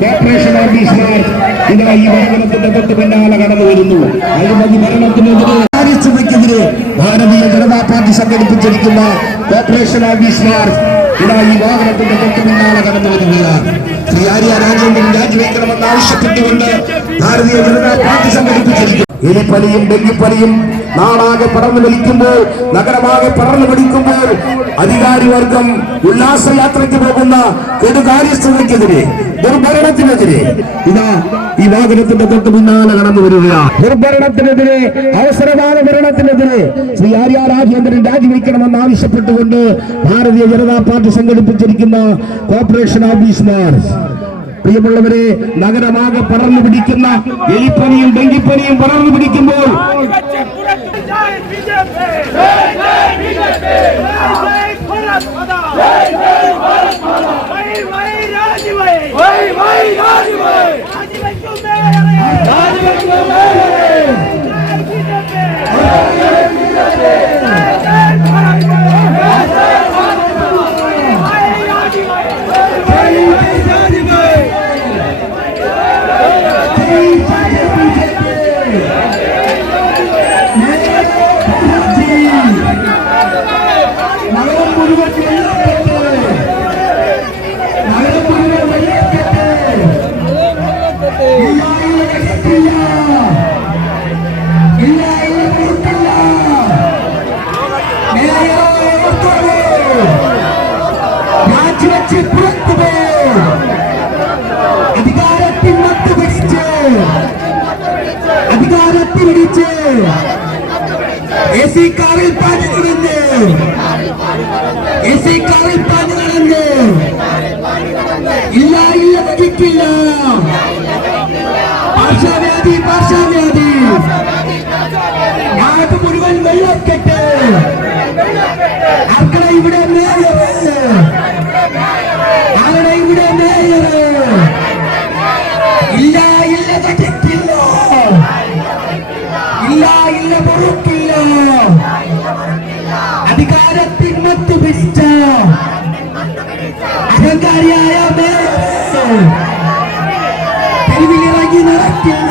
Corporation ഓഫീസർമാർ ഇതാ ഈ വാഹനത്തിന്റെ തൊട്ട് പിന്നാലെ കടന്നു വരുന്നു. അഴിമതി ഭരണത്തിനെതിരെ കാര്യസ്ഥതയ്ക്കെതിരെ ഭാരതീയ ജനതാ പാർട്ടി സംഘടിപ്പിച്ചിരിക്കുന്ന കോർപ്പറേഷൻ ഓഫീസർമാർ ഇതാ ഈ വാഹനത്തിന്റെ തൊട്ട് പിന്നാലെ കടന്നു വരികയാണ്. ശ്രീ ആര്യ രാജേന്ദ്രൻ രാജിവെക്കണമെന്ന് ആവശ്യപ്പെട്ടുകൊണ്ട് ഭാരതീയ ജനതാ പാർട്ടി സംഘടിപ്പിച്ചിരിക്കുന്നു. എലിപ്പനിയും ഡെങ്കിപ്പനിയും നാടാകെ പടർന്നു വലിക്കുമ്പോൾ, നഗരമാകെ പടർന്നു പിടിക്കുമ്പോൾ അധികാരി വർഗം ഉല്ലാസയാത്രയ്ക്ക് പോകുന്ന കെടുകാര്യസ്ഥതയ്ക്കെതിരെ, ദുർഭരണത്തിനെതിരെ ഇതാ ഈ വാഹനത്തിന്റെ തൊട്ട് പിന്നാലെ കടന്നു വരികയാണ്. ദുർഭരണത്തിനെതിരെ, അവസരവാദ ഭരണത്തിനെതിരെ ശ്രീ ആര്യ രാജേന്ദ്രൻ രാജിവെക്കണമെന്ന് ആവശ്യപ്പെട്ടുകൊണ്ട് ഭാരതീയ ജനതാ പാർട്ടി സംഘടിപ്പിച്ചിരിക്കുന്ന കോർപ്പറേഷൻ ഓഫീസർമാർ. പ്രിയമുള്ളവരെ, നഗരമാകെ പടർന്നു പിടിക്കുന്ന എലിപ്പനിയും ഡെങ്കിപ്പനിയും പടർന്നു പിടിക്കുമ്പോൾ അധികാരത്തിൽ പിടിച്ച് എസി കാറിൽ പാഞ്ഞു നടന്ന്, എസി കാറിൽ പാഞ്ഞു നടന്ന് ഇല്ല ഇല്ല വഹിക്കില്ല. പാർശ്വവ്യാധി പാർശ്വവ്യാധി നാട് മുഴുവൻ വെള്ളക്കെട്ട്. ആർക്കട ഇവിടെ മേയർ, ആരുടെ ഇവിടെ മേയർ. ഇല്ല ഇല്ല വഹിക്കില്ല, ഇല്ല ഇല്ല പൊറുക്കില്ല. അധികാരത്തിൽ മത്തു പിടിച്ച അഹങ്കാരിയായ തെരുവിലിറങ്ങി നടക്കില്ല.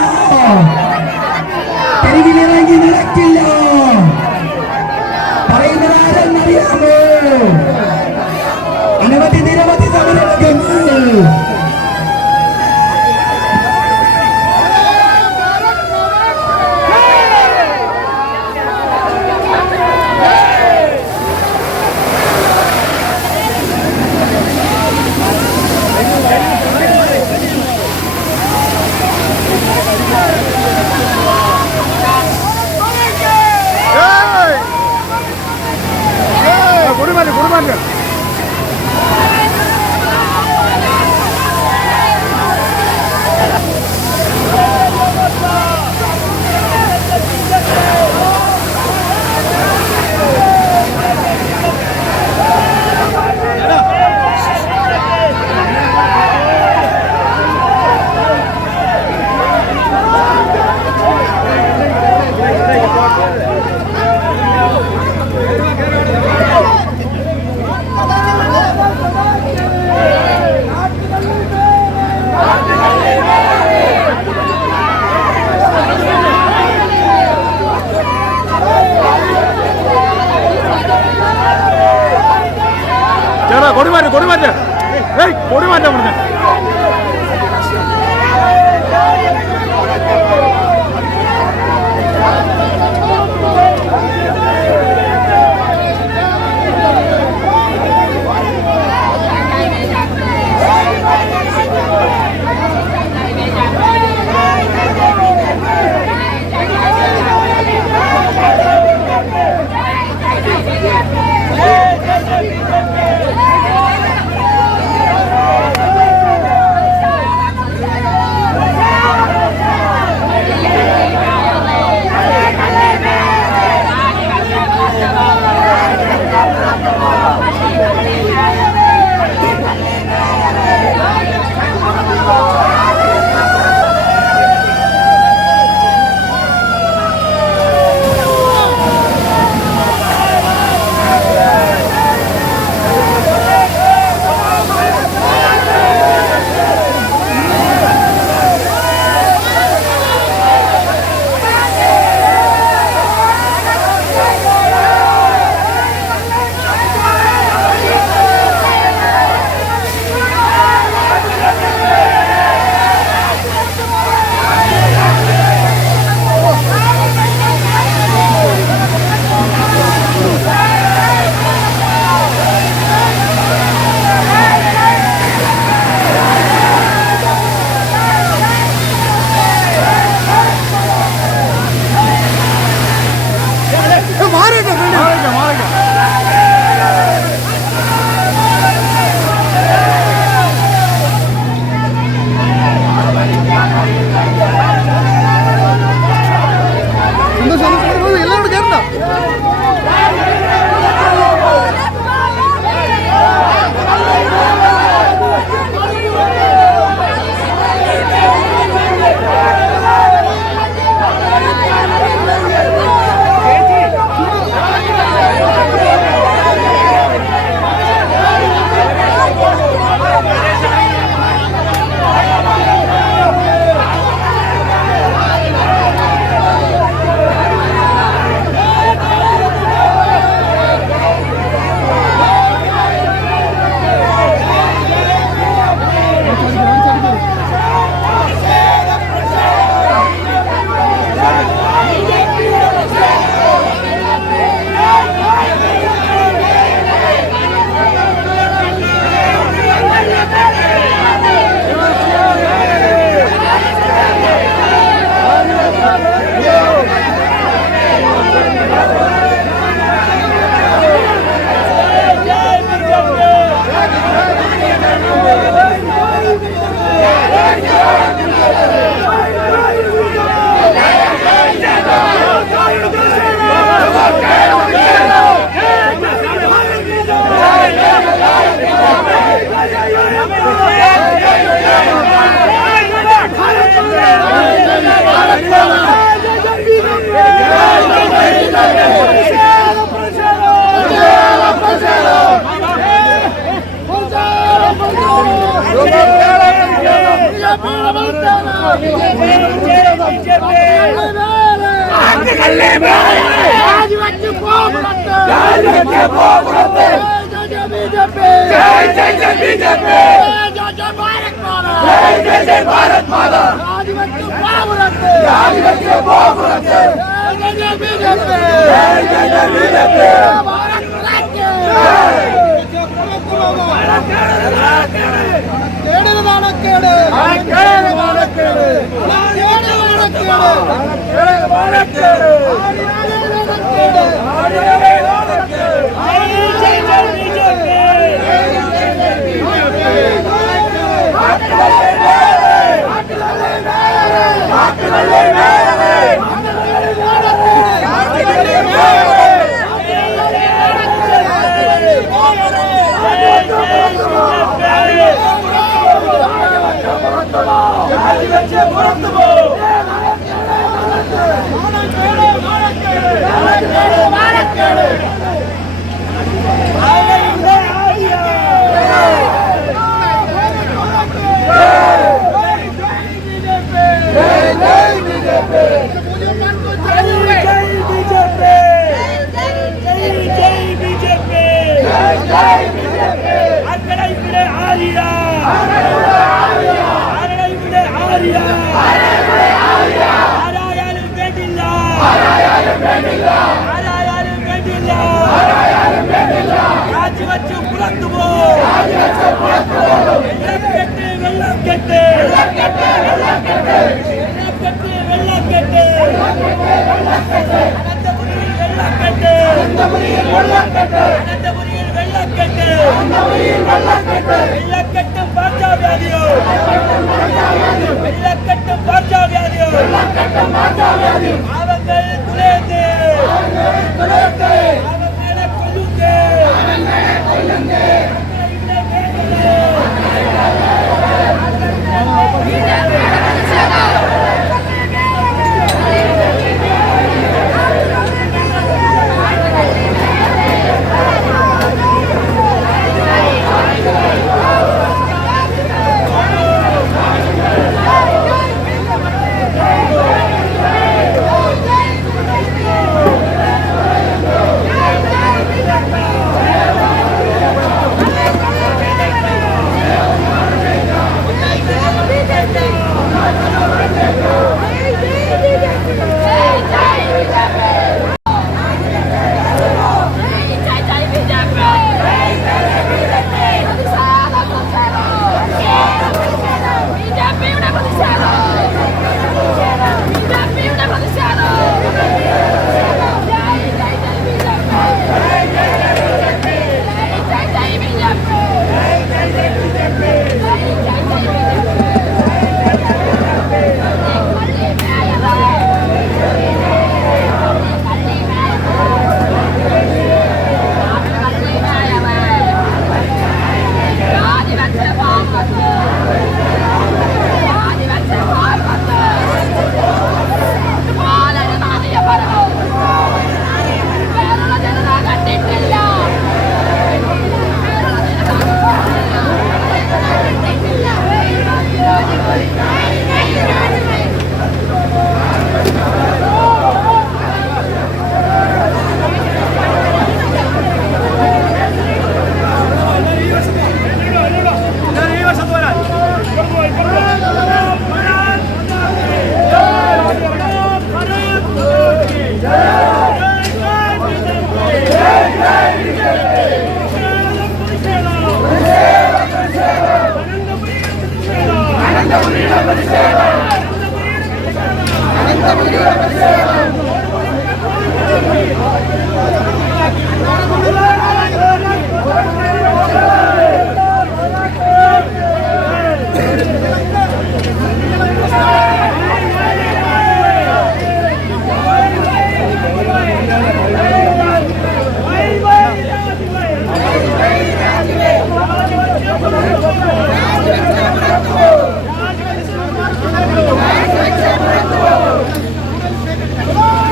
Come on!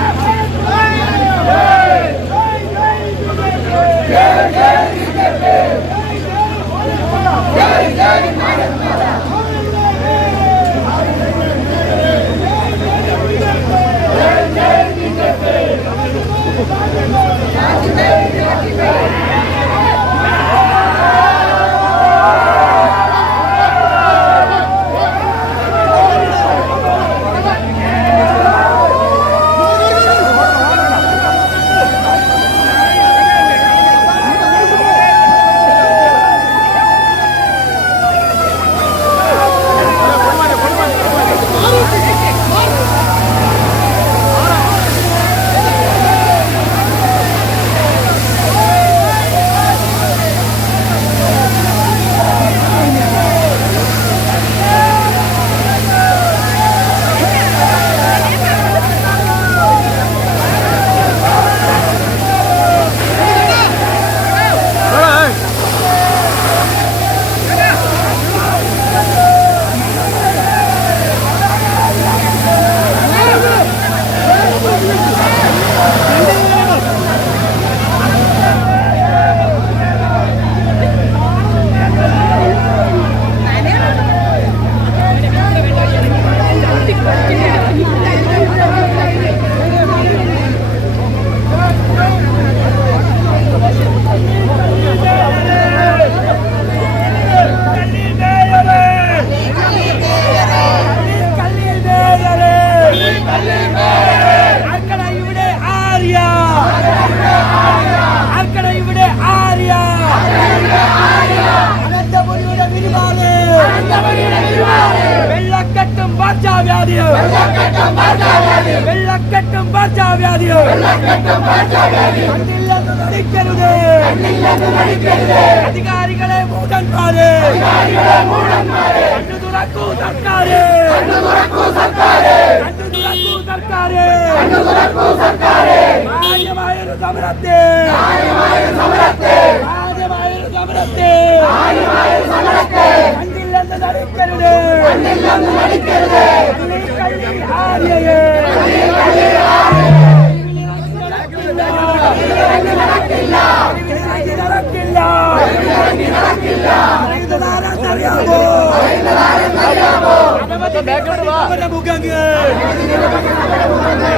പകർച്ചവ്യാധിയോ കണ്ടില്ലെന്ന് നടിക്കരുത്. അധികാരികളെ മൂടന്മാരെ കണ്ടു തുറക്കൂ സർക്കാരെ, കണ്ടു തുറക്കൂ സർക്കാരെ. മാന്യമായൊരു സമരത്തെ കണ്ടില്ലെന്ന് നടിക്കരുത്.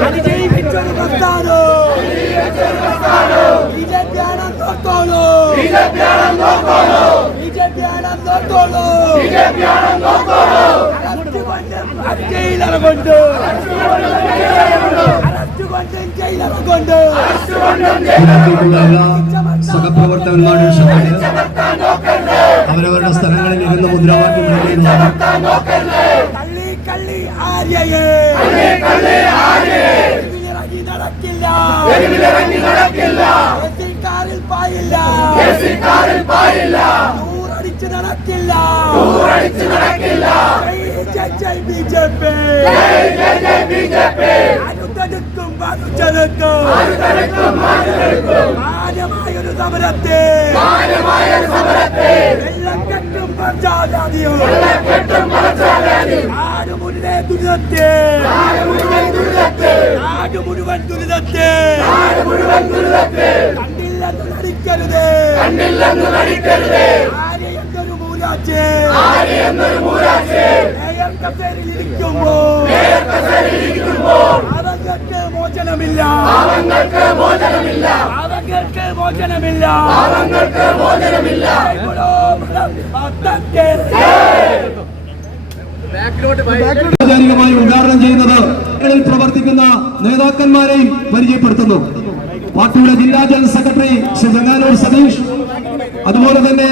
അതിജീവിച്ചൊരു പ്രസ്ഥാനോ ബിജെപിയാണ് നോക്കോളൂ, സഹപ്രവർത്തകന്മാരുടെ അവരവരുടെ സ്ഥലങ്ങളിൽ ഇരുന്ന് മുദ്രാവാക്യം നടക്കില്ല, പായില്ല, ൂറടിച്ച് നടക്കില്ല. ബിജെപി അനുതടുക്കും മാന്യമായൊരു സമരത്തെ വെള്ളം കെട്ടും പഞ്ചാബിയോ നാട് മുഴുവൻ ദുരിതത്തെ കണ്ടില്ലെന്ന് നടിക്കരുത്. ആരെയെന്നൊരു മൂരാച്ചേ കസേരയിൽ ഇരിക്കുമ്പോ അവങ്ങൾക്ക് മോചനമില്ല. ഔപചാരികമായി ഉദ്ഘാടനം ചെയ്യുന്നത് പ്രവർത്തിക്കുന്ന നേതാക്കന്മാരെയും പരിചയപ്പെടുത്തുന്നു. പാർട്ടിയുടെ ജില്ലാ ജനറൽ സെക്രട്ടറി ശ്രീ വെങ്ങാനൂർ സതീഷ്, അതുപോലെ തന്നെ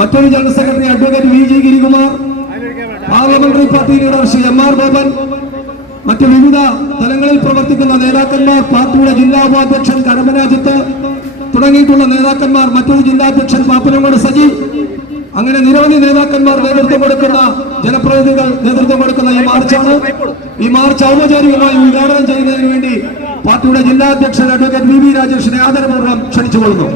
മറ്റൊരു general secretary advocate V G Girikumar, parliamentary party leader Shri M R Boban, മറ്റ് വിവിധ തലങ്ങളിൽ പ്രവർത്തിക്കുന്ന നേതാക്കന്മാർ, പാർട്ടിയുടെ ജില്ലാ ഉപാധ്യക്ഷൻ കടമ്പനാജിത്ത് തുടങ്ങിയിട്ടുള്ള നേതാക്കന്മാർ, മറ്റൊരു ജില്ലാധ്യക്ഷൻ പാപ്പനങ്ങോട് സജി, അങ്ങനെ നിരവധി നേതാക്കന്മാർ നേതൃത്വം കൊടുക്കുന്ന ജനപ്രതിനിധികൾ നേതൃത്വം കൊടുക്കുന്ന ഈ മാർച്ചാണ്. ഈ മാർച്ച് ഔപചാരികമായി ഉദ്ഘാടനം ചെയ്യുന്നതിന് വേണ്ടി പാർട്ടിയുടെ ജില്ലാ അധ്യക്ഷൻ അഡ്വക്കേറ്റ് വി വി രാജേഷിനെ ആദരപൂർവ്വം ക്ഷണിച്ചുകൊള്ളുന്നു.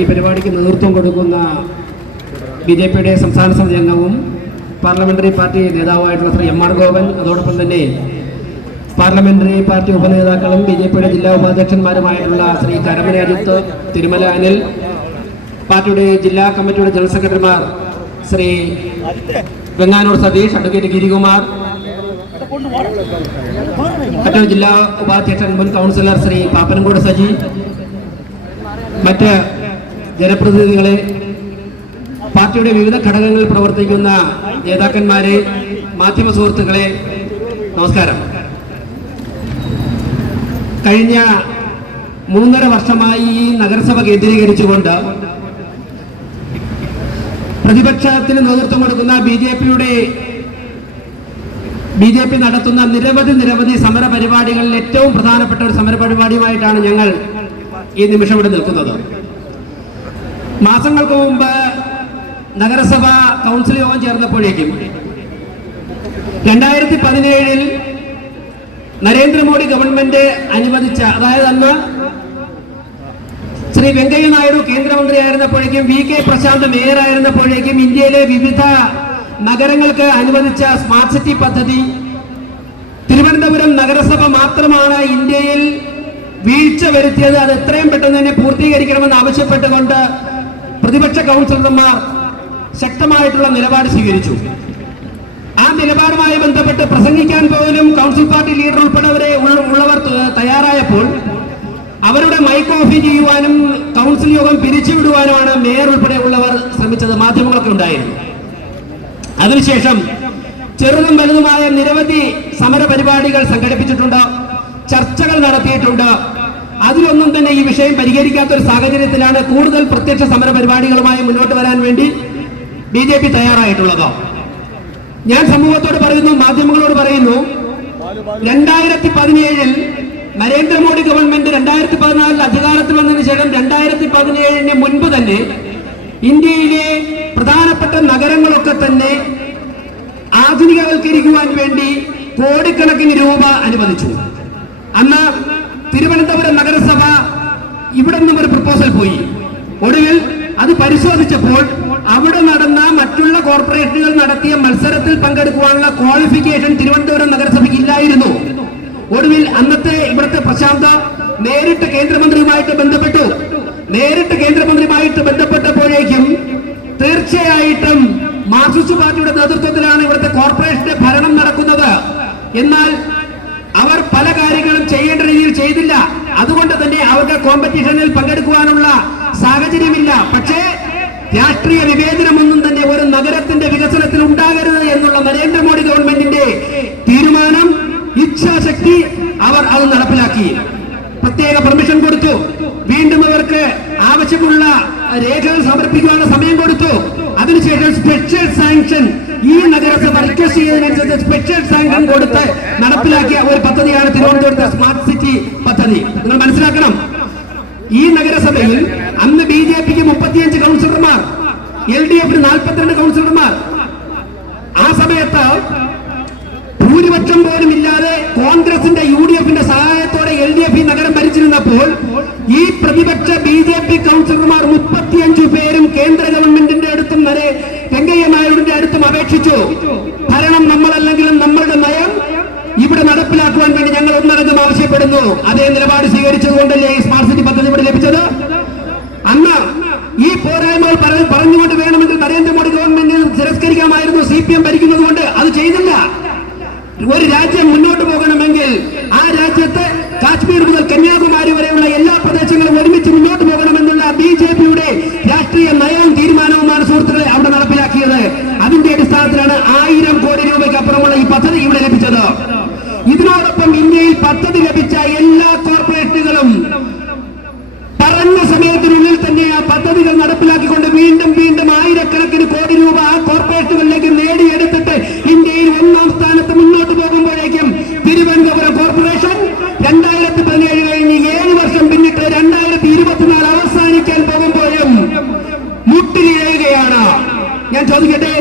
ഈ പരിപാടിക്ക് നേതൃത്വം കൊടുക്കുന്ന ബിജെപിയുടെ സംസ്ഥാന സമിതി അംഗവും പാർലമെന്ററി പാർട്ടി നേതാവായിട്ടുള്ള ശ്രീ എം ആർ ഗോപൻ, അതോടൊപ്പം തന്നെ പാർലമെന്ററി പാർട്ടി ഉപനേതാക്കളും ബിജെപിയുടെ ജില്ലാ ഉപാധ്യക്ഷന്മാരുമായിട്ടുള്ള ശ്രീ കരമന അജിത്ത്, തിരുമല അനിൽ, പാർട്ടിയുടെ ജില്ലാ കമ്മിറ്റിയുടെ ജനറൽ സെക്രട്ടറിമാർ ശ്രീ വെങ്ങാനൂർ സതീഷ്, അഡ്വക്കേറ്റ് ഗിരികുമാർ, മറ്റൊരു ജില്ലാ ഉപാധ്യക്ഷൻ മുൻ കൗൺസിലർ ശ്രീ പാപ്പനംകോട് സജി, മറ്റ് ജനപ്രതിനിധികളെ, പാർട്ടിയുടെ വിവിധ ഘടകങ്ങളിൽ പ്രവർത്തിക്കുന്ന നേതാക്കന്മാരെ, മാധ്യമ സുഹൃത്തുക്കളെ, നമസ്കാരം. കഴിഞ്ഞ 3.5 വർഷമായി ഈ നഗരസഭ കേന്ദ്രീകരിച്ചുകൊണ്ട് പ്രതിപക്ഷത്തിന് നേതൃത്വം കൊടുക്കുന്ന ബിജെപി നടത്തുന്ന നിരവധി സമര പരിപാടികളിൽ ഏറ്റവും പ്രധാനപ്പെട്ട ഒരു സമര പരിപാടിയുമായിട്ടാണ് ഞങ്ങൾ ഈ നിമിഷം ഇവിടെ നിൽക്കുന്നത്. മാസങ്ങൾക്ക് മുമ്പ് നഗരസഭ കൗൺസിൽ യോഗം ചേർന്നപ്പോഴേക്കും 2017 നരേന്ദ്രമോദി ഗവൺമെന്റ് അനുവദിച്ച, അതായത് അന്ന് ശ്രീ വെങ്കയ്യ നായിഡു കേന്ദ്രമന്ത്രിയായിരുന്നപ്പോഴേക്കും വി കെ പ്രശാന്ത് മേയറായിരുന്നപ്പോഴേക്കും ഇന്ത്യയിലെ വിവിധ നഗരങ്ങൾക്ക് അനുവദിച്ച സ്മാർട്ട് സിറ്റി പദ്ധതി തിരുവനന്തപുരം നഗരസഭ മാത്രമാണ് ഇന്ത്യയിൽ വീഴ്ച വരുത്തിയത്. അത് എത്രയും പെട്ടെന്ന് തന്നെ പൂർത്തീകരിക്കണമെന്ന് ആവശ്യപ്പെട്ടുകൊണ്ട് പ്രതിപക്ഷ കൗൺസിലർമാർ ശക്തമായിട്ടുള്ള നിലപാട് സ്വീകരിച്ചു. ആ നിലപാടുമായി ബന്ധപ്പെട്ട് പ്രസംഗിക്കാൻ പോലും കൗൺസിൽ പാർട്ടി ലീഡർ ഉള്ളവർ തയ്യാറായപ്പോൾ അവരുടെ മൈക്ക് ഓഫ് ചെയ്യുവാനും കൗൺസിൽ യോഗം പിരിച്ചുവിടുവാനുമാണ് മേയർ ഉൾപ്പെടെയുള്ളവർ ശ്രമിച്ചത്. മാധ്യമങ്ങളൊക്കെ ഉണ്ടായിരുന്നു. അതിനുശേഷം ചെറുതും വലുതുമായ നിരവധി സമര പരിപാടികൾ സംഘടിപ്പിച്ചിട്ടുണ്ട്, ചർച്ചകൾ നടത്തിയിട്ടുണ്ട്. അതിലൊന്നും തന്നെ ഈ വിഷയം പരിഹരിക്കാത്ത ഒരു സാഹചര്യത്തിലാണ് കൂടുതൽ പ്രത്യക്ഷ സമര പരിപാടികളുമായി മുന്നോട്ട് വരാൻ വേണ്ടി ബിജെപി തയ്യാറായിട്ടുള്ളത്. ഞാൻ സമൂഹത്തോട് പറയുന്നു, മാധ്യമങ്ങളോട് പറയുന്നു, 2017 നരേന്ദ്രമോദി ഗവൺമെന്റ് 2014 അധികാരത്തിൽ വന്നതിന് ശേഷം 2017 മുൻപ് തന്നെ ഇന്ത്യയിലെ പ്രധാനപ്പെട്ട നഗരങ്ങളൊക്കെ തന്നെ ആധുനികവൽക്കരിക്കുവാൻ വേണ്ടി കോടിക്കണക്കിന് രൂപ അനുവദിച്ചു. അന്ന് തിരുവനന്തപുരം നഗരസഭ ഇവിടെ നിന്നും ഒരു പ്രപ്പോസൽ പോയി. ഒടുവിൽ അത് പരിശോധിച്ചപ്പോൾ അവിടെ നടന്ന മറ്റുള്ള കോർപ്പറേഷനുകൾ നടത്തിയ മത്സരത്തിൽ പങ്കെടുക്കുവാനുള്ള ക്വാളിഫിക്കേഷൻ തിരുവനന്തപുരം നഗരസഭയ്ക്ക് ഇല്ലായിരുന്നു. ഒടുവിൽ അന്നത്തെ ഇവിടുത്തെ പ്രശാന്ത നേരിട്ട് കേന്ദ്രമന്ത്രിയുമായിട്ട് ബന്ധപ്പെട്ടു. നേരിട്ട് കേന്ദ്രമന്ത്രിയുമായിട്ട് ബന്ധപ്പെട്ടപ്പോഴേക്കും തീർച്ചയായിട്ടും മാർക്സിസ്റ്റ് പാർട്ടിയുടെ നേതൃത്വത്തിലാണ് ഇവിടുത്തെ കോർപ്പറേഷന്റെ ഭരണം നടക്കുന്നത്. എന്നാൽ അവർ പല കാര്യങ്ങളും ചെയ്യേണ്ട രീതിയിൽ ചെയ്തില്ല. അതുകൊണ്ട് തന്നെ അവർക്ക് കോമ്പറ്റീഷനിൽ പങ്കെടുക്കുവാനുള്ള സാഹചര്യമില്ല. പക്ഷേ രാഷ്ട്രീയ വിവേചനമൊന്നും തന്നെ ഒരു നഗരത്തിന്റെ വികസനത്തിൽ ഉണ്ടാകരുത് എന്നുള്ള നരേന്ദ്രമോദി ഗവൺമെന്റിന്റെ തീരുമാനം, ഇച്ഛാശക്തി, അവർ അത് നടപ്പിലാക്കി. പ്രത്യേക പെർമിഷൻ കൊടുത്തു. വീണ്ടും അവർക്ക് ആവശ്യമുള്ള രേഖകൾ സമർപ്പിക്കുവാനുള്ള സമയം കൊടുത്തു. അതിനുശേഷം സ്പെഷ്യൽ സാങ്ഷൻ, ഈ നഗരസഭ റിക്വസ്റ്റ് ചെയ്തതിനനുസരിച്ച് സ്പെഷ്യൽ സാങ്ഷൻ കൊടുത്ത് നടപ്പിലാക്കിയ ഒരു പദ്ധതിയാണ് തിരുവനന്തപുരത്തെ സ്മാർട്ട് സിറ്റി പദ്ധതി. നിങ്ങൾ മനസ്സിലാക്കണം, ഈ നഗരസഭയിൽ അന്ന് BJPക്ക് 35 കൗൺസിലർമാർ, LDFന് 42 കൗൺസിലർമാർ. ആ സമയത്ത് ഭൂരിപക്ഷം പോലും ഇല്ലാതെ കോൺഗ്രസിന്റെ UDFന്റെ സഹായത്തോടെ LDF നഗരം ഭരിച്ചിരുന്നപ്പോൾ ഈ പ്രതിപക്ഷ BJP കൗൺസിലർമാർ 35 പേരും കേന്ദ്ര ഗവൺമെന്റിന്റെ അടുത്തും വെങ്കയ്യ നായിഡുവിന്റെ അടുത്തും അപേക്ഷിച്ചു, ഭരണം നമ്മളല്ലെങ്കിലും നമ്മളുടെ നയം ഇവിടെ നടപ്പിലാക്കുവാൻ വേണ്ടി ഞങ്ങൾ ഒന്നടങ്കം ആവശ്യപ്പെടുന്നു. അതേ നിലപാട് സ്വീകരിച്ചത് കൊണ്ടല്ലേ ഈ സ്മാർട്ട് സിറ്റി പദ്ധതി ഇവിടെ ലഭിച്ചത്. അന്ന് ഈ പോരായ്മകൾ പറഞ്ഞുകൊണ്ട് വേണമെങ്കിൽ നരേന്ദ്രമോദി ഗവൺമെന്റിന് തിരസ്കരിക്കാമായിരുന്നു. CPM ഭരിക്കുന്നത് കൊണ്ട് അത് ചെയ്തില്ല. ഒരു രാജ്യം മുന്നോട്ട് പോകണമെങ്കിൽ ആ രാജ്യത്ത് കാശ്മീർ മുതൽ കന്യാകുമാരി വരെയുള്ള എല്ലാ പ്രദേശങ്ങളും ഒരുമിച്ച് മുന്നോട്ട് പോകണമെന്നുള്ള BJPയുടെ രാഷ്ട്രീയ നയവും തീരുമാനവുമാണ് സുഹൃത്തുക്കളെ അവിടെ നടപ്പിലാക്കിയത്. അതിന്റെ അടിസ്ഥാനത്തിലാണ് 1000 കോടി രൂപയ്ക്ക് അപ്പുറമുള്ള ഈ പദ്ധതി ഇവിടെ ലഭിച്ചത്. ഇതിനോടൊപ്പം ഇന്ത്യയിൽ പദ്ധതി ലഭിച്ച എല്ലാ കോർപ്പറേഷനുകളും പറഞ്ഞ സമയത്തിനുള്ളിൽ തന്നെ ആ പദ്ധതികൾ നടപ്പിലാക്കിക്കൊണ്ട് വീണ്ടും വീണ്ടും ആയിരക്കണക്കിന് കോടി രൂപ ആ കോർപ്പറേഷനുകളിലേക്ക് നേടിയെടുത്തിട്ട് ഇന്ത്യയിൽ 1ാം സ്ഥാനത്ത് മുന്നോട്ട് പോകുമ്പോഴേക്കും തിരുവനന്തപുരം കോർപ്പറേഷൻ 2017 കഴിഞ്ഞ് 7 വർഷം പിന്നിട്ട് 2024 അവസാനിക്കാൻ പോകുമ്പോഴും മുട്ടിലിഴയുകയാണ്. ഞാൻ ചോദിക്കട്ടെ,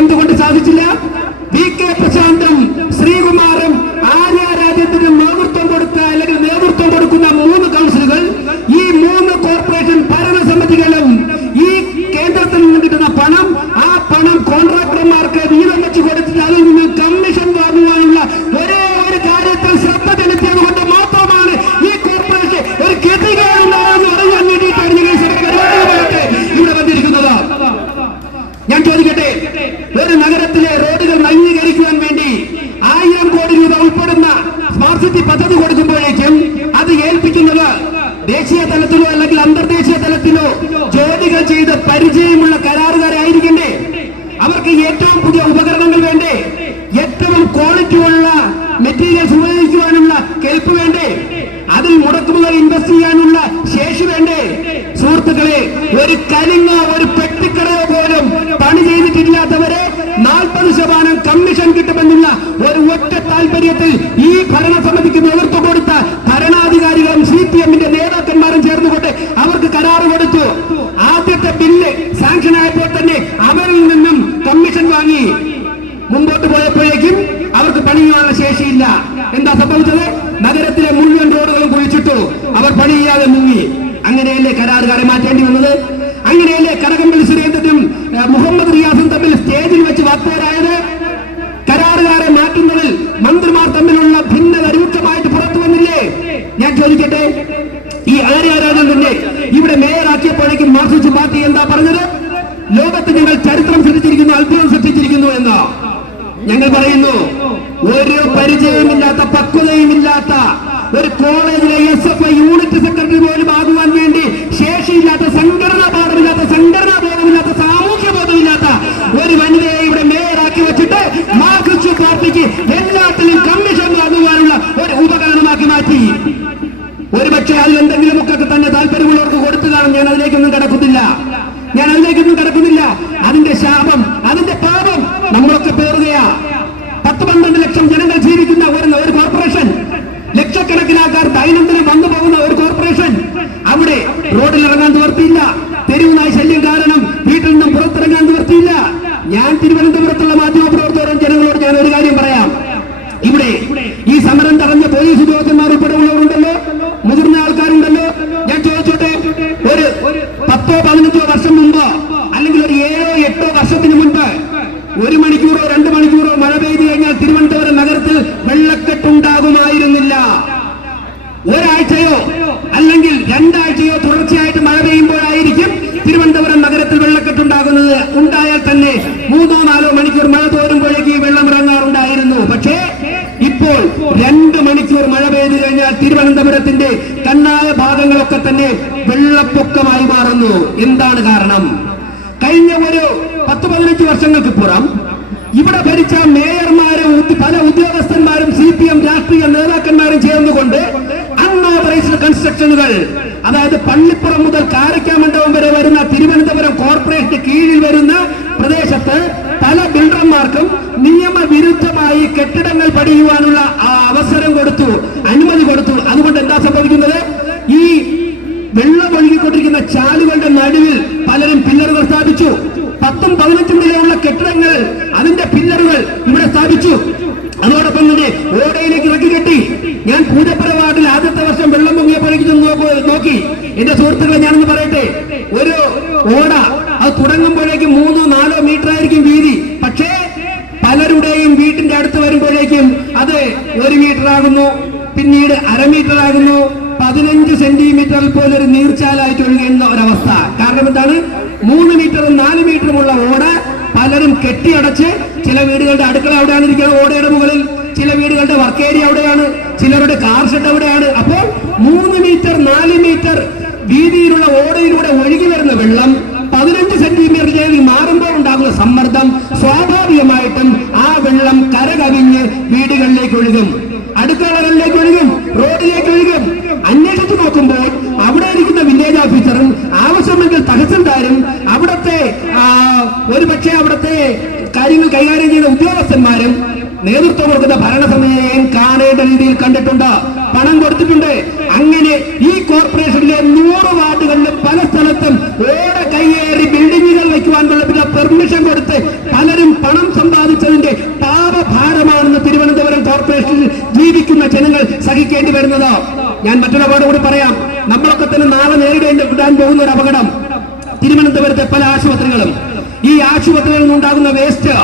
എന്തുകൊണ്ട് സാധിച്ചില്ല? VK പ്രശാന്തും ശ്രീകുമാറും ആര്യ രാജ്യത്തിന് നേതൃത്വം കൊടുക്കുന്ന 3 കൗൺസിലുകൾ, ഈ 3 കോർപ്പറേഷൻ ഭരണസമിതികളും ഈ കേന്ദ്രത്തിൽ നിന്ന് കിട്ടുന്ന പണം, ആ പണം കോൺട്രാക്ടർമാർക്ക് വീതം വെച്ച് കൊടുത്തിട്ട് അതിൽ നിന്ന് കമ്മീഷൻ വാങ്ങുവാനുള്ള ഒരേ ഒരു കാര്യത്തിൽ ശ്രദ്ധ ചെലുത്തിയത് കൊണ്ട് മാത്രമാണ് ഈ കോർപ്പറേഷൻ ഒരു ഗതികേടുണ്ടായെന്ന് പറയാൻ വേണ്ടിയിട്ടാണ് ഇവിടെ വന്നിരിക്കുന്നത്. ഞാൻ ചോദിക്കട്ടെ, ഒരു നഗരത്തിലെ റോഡുകൾ നവീകരിക്കുവാൻ വേണ്ടി 1000 കോടി രൂപ ഉൾപ്പെടുന്ന സ്മാർട്ട് സിറ്റി പദ്ധതി കൊടുക്കുമ്പോഴേക്കും അത് ഏൽപ്പിക്കുന്നത് ദേശീയ തലത്തിലോ അല്ലെങ്കിൽ അന്തർദേശീയ തലത്തിലോ ജോലികൾ ചെയ്ത് പരിചയമുള്ള കരാറുകാരായിരിക്കണ്ടേ? അവർക്ക് ഏറ്റവും പുതിയ ഉപകരണങ്ങൾ വേണ്ടേ? ഏറ്റവും ക്വാളിറ്റി ഉള്ള മെറ്റീരിയൽസ് ഉപയോഗിക്കുവാനുള്ള കെൽപ്പ് വേണ്ടേ? അതിൽ മുടക്കുമുതൽ ഇൻവെസ്റ്റ് ചെയ്യാനുള്ള ശേഷി വേണ്ടേ? സുഹൃത്തുക്കളെ, ഒരു കലിങ്ങ, ഒരു പെട്ടിക്കടയോ പോലും പണി ചെയ്തിട്ടില്ലാത്തവരെ 40% കമ്മീഷൻ കിട്ടുമെന്നുള്ള ഒരു ഒറ്റ താല്പര്യത്തിൽ ഈ ഭരണസമിതിക്ക് നേതൃത്വം കൊടുത്ത ഭരണാധികാരികളും CPMന്റെ നേതാക്കന്മാരും ചേർന്നുകൊണ്ട് അവർക്ക് കരാറ് കൊടുത്തു. ആദ്യത്തെ ബില്ല് സാങ്ഷൻ ആയപ്പോൾ തന്നെ അവരിൽ നിന്നും കമ്മീഷൻ വാങ്ങി. മുമ്പോട്ട് പോയപ്പോഴേക്കും അവർക്ക് പണിയാനുള്ള ശേഷിയില്ല. എന്താ സംഭവിച്ചത്? നഗരത്തിലെ മുഴുവൻ റോഡുകളും കുഴിച്ചിട്ടു. അവർ പണി ചെയ്യാതെ മുങ്ങി. അങ്ങനെയല്ലേ കരാറുകാരെ മാറ്റേണ്ടി വന്നത്? അങ്ങനെയല്ലേ കടകംപള്ളി സുരേന്ദ്രനും മുഹമ്മദ് റിയാസും തമ്മിൽ സ്റ്റേജിൽ വെച്ച് വാക്പോരായത്? കരാറുകാരെ മാറ്റുന്നതിൽ മന്ത്രിമാർ തമ്മിലുള്ള ഭിന്നത രൂക്ഷമായിട്ട് പുറത്തു വന്നില്ലേ? ഞാൻ ചോദിക്കട്ടെ, ഈ ആര്യാരാധൻ തന്നെ ഇവിടെ മേയറാക്കിയപ്പോഴേക്കും മാർക്സിസ്റ്റ് പാർട്ടി എന്താ പറഞ്ഞത്? ലോകത്ത് ഞങ്ങൾ ചരിത്രം സൃഷ്ടിച്ചിരിക്കുന്നു, അത്ഭുതം സൃഷ്ടിച്ചിരിക്കുന്നു എന്ന്. ഞങ്ങൾ പറയുന്നു, ഒരു പരിചയമില്ലാത്ത, പക്വതയുമില്ലാത്ത ഒരു കോളേജിലെ SFI യൂണിറ്റ് സെക്രട്ടറി പോലും ആകുവാൻ വേണ്ടി ശേഷിയില്ലാത്ത, സംഘടനാ പാഠമില്ലാത്ത, സംഘടനാ ബോധമില്ലാത്ത, സാമൂഹ്യ ബോധമില്ലാത്ത ഒരു വനിതയെ ഇവിടെ മേയറാക്കി വെച്ചിട്ട് മാർക്സിസ്റ്റ് പാർട്ടിക്ക് എല്ലാത്തിലും കമ്മീഷൻ വാങ്ങുവാനുള്ള ഒരു ഉപകരണമാക്കി മാറ്റി. ഒരുപക്ഷെ അതിൽ എന്തെങ്കിലുമൊക്കെ തന്നെ താല്പര്യമുള്ളവർക്ക് കൊടുത്തു കാണും. ഞാൻ അതിലേക്കൊന്നും കടക്കുന്നില്ല. അതിന്റെ ശാപം, അതിന്റെ പാപം നമ്മളൊക്കെ പേറുകയാ. റോഡിൽ ഇറങ്ങാൻ നിവർത്തിയില്ല. തെരുവുനായി ശല്യം കാരണം വീട്ടിൽ നിന്നും പുറത്തിറങ്ങാൻ നിവർത്തിയില്ല. ഞാൻ തിരുവനന്തപുരത്തുള്ള മാധ്യമപ്രവർത്തകരും ജനങ്ങളോട് ഞാൻ ഒരു കാര്യം പറയാം. ഇവിടെ ഈ സമരം തടഞ്ഞ പോലീസ് ഉദ്യോഗസ്ഥന്മാർ ഉൾപ്പെടെ ഉള്ളവരുണ്ടല്ലോ, മുതിർന്ന ആൾക്കാരുണ്ടല്ലോ. ഞാൻ ചോദിച്ചോട്ടെ, ഒരു 10-15 വർഷം മുമ്പോ അല്ലെങ്കിൽ ഒരു 7-8 വർഷത്തിന് മുൻപ് 1 മണിക്കൂറോ 2 മണിക്കൂറോ മഴ പെയ്തു കഴിഞ്ഞാൽ തിരുവനന്തപുരം നഗരത്തിൽ വെള്ളക്കെട്ടുണ്ടാകുമായിരുന്നില്ല. ഒരാഴ്ചയോ അല്ലെങ്കിൽ 2 ആഴ്ചയോ തുടർച്ചയായിട്ട് മഴ പെയ്യുമ്പോഴായിരിക്കും തിരുവനന്തപുരം നഗരത്തിൽ വെള്ളക്കെട്ടുണ്ടാകുന്നത്. ഉണ്ടായാൽ തന്നെ 3-4 മണിക്കൂർ മഴ തോരുമ്പോഴേക്ക് വെള്ളം ഇറങ്ങാറുണ്ടായിരുന്നു. പക്ഷേ ഇപ്പോൾ 2 മണിക്കൂർ മഴ പെയ്തു കഴിഞ്ഞാൽ തിരുവനന്തപുരത്തിന്റെ കണ്ണായ ഭാഗങ്ങളൊക്കെ തന്നെ വെള്ളപ്പൊക്കമായി മാറുന്നു. എന്താണ് കാരണം? കഴിഞ്ഞ ഒരു 10-15 വർഷങ്ങൾക്ക് പുറം ഇവിടെ ഭരിച്ച മേയർമാരും പല ഉദ്യോഗസ്ഥന്മാരും CPM രാഷ്ട്രീയ നേതാക്കന്മാരും ചേർന്നുകൊണ്ട് അൺഓതറൈസ്ഡ് കൺസ്ട്രക്ഷനുകൾ, അതായത് പള്ളിപ്പുറം മുതൽ കാരക്കാമണ്ഡപം വരെ വരുന്ന തിരുവനന്തപുരം കോർപ്പറേഷന് കീഴിൽ വരുന്ന പ്രദേശത്ത് പല ബിൽഡർമാർക്കും നിയമവിരുദ്ധമായി കെട്ടിടങ്ങൾ പണിയുവാനുള്ള അവസരം കൊടുത്തു, അനുമതി കൊടുത്തു. അതുകൊണ്ട് എന്താ സംഭവിക്കുന്നത്? ഈ വെള്ളം ഒഴുകിക്കൊണ്ടിരിക്കുന്ന ചാലുകളുടെ നടുവിൽ പലരും പില്ലറുകൾ സ്ഥാപിച്ചു. 10-15 നിലയുള്ള കെട്ടിടങ്ങൾ, അതിന്റെ പില്ലറുകൾ ഇവിടെ സ്ഥാപിച്ചു. അതോടൊപ്പം തന്നെ ഓടയിലേക്ക് ഇറക്കി കെട്ടി. ഞാൻ പൂജപ്പുര വാർഡിൽ ആദ്യത്തെ വർഷം വെള്ളം പൊങ്ങിയപ്പോഴേക്ക് നോക്കി. എന്റെ സുഹൃത്തുക്കളെ ഞാനൊന്ന് പറയട്ടെ, ഒരു ഓട അത് തുടങ്ങുമ്പോഴേക്കും 3-4 മീറ്റർ ആയിരിക്കും വീതി. പക്ഷേ പലരുടെയും വീട്ടിന്റെ അടുത്ത് വരുമ്പോഴേക്കും അത് 1 മീറ്റർ ആകുന്നു, പിന്നീട് 1/2 മീറ്റർ ആകുന്നു, 15 സെന്റിമീറ്ററിൽ പോലും ഒരു നീർച്ചാലായിട്ട് ഒഴുകുന്ന ഒരവസ്ഥ. കാരണം എന്താണ്? 3 മീറ്ററും 4 മീറ്ററുമുള്ള ഓട പലരും കെട്ടിയടച്ച്, ചില വീടുകളുടെ അടുക്കള അവിടെയാണ് ഇരിക്കുന്നത് ഓടയുടെ മുകളിൽ, ചില വീടുകളുടെ വർക്ക് ഏരിയ അവിടെയാണ്, ചിലരുടെ കാർ ഷെഡ് അവിടെയാണ്. അപ്പോൾ 3 മീറ്റർ 4 മീറ്റർ വീതിയിലുള്ള ഓടയിലൂടെ ഒഴുകി വരുന്ന വെള്ളം 15 സെന്റിമീറ്ററിലേക്ക് മാറുമ്പോൾ ഉണ്ടാകുന്ന സമ്മർദ്ദം സ്വാഭാവികമായിട്ടും ആ വെള്ളം കരകവിഞ്ഞ് വീടുകളിലേക്ക് ഒഴുകും, അടുക്കളകളിലേക്ക് ഒഴുകും, റോഡിലേക്ക് ഒഴുകും. അന്വേഷിച്ചു നോക്കുമ്പോൾ അവിടെ ഇരിക്കുന്ന വില്ലേജ് ഓഫീസറും ആവശ്യമെങ്കിൽ തഹസിൽദാരും അവിടുത്തെ ഒരുപക്ഷെ അവിടുത്തെ കാര്യങ്ങൾ കൈകാര്യം ചെയ്യുന്ന ഉദ്യോഗസ്ഥന്മാരും നേതൃത്വം കൊടുക്കുന്ന ഭരണസമിതിയെയും കാണേണ്ട രീതിയിൽ കണ്ടിട്ടുണ്ട്, പണം കൊടുത്തിട്ടുണ്ട്. അങ്ങനെ ഈ കോർപ്പറേഷനിലെ 100 വാർഡുകളിൽ പല സ്ഥലത്തും ഓട കയ്യേറി ബിൽഡിങ്ങുകൾ വയ്ക്കുവാനുള്ള പെർമിഷൻ കൊടുത്ത് പലരും പണം സമ്പാദിച്ചതിന്റെ പാപഭാരമാണെന്ന് തിരുവനന്തപുരം കോർപ്പറേഷനിൽ ജീവിക്കുന്ന ജനങ്ങൾ സഹിക്കേണ്ടി വരുന്നത്. ഞാൻ മറ്റൊരു അപകടം കൂടി പറയാം. നമ്മളൊക്കെ തന്നെ നാളെ നേരിടാൻ പോകുന്ന ഒരു അപകടം, തിരുവനന്തപുരത്തെ പല ആശുപത്രികളും, ഈ ആശുപത്രികളിൽ നിന്നുണ്ടാകുന്ന വേസ്റ്റ്,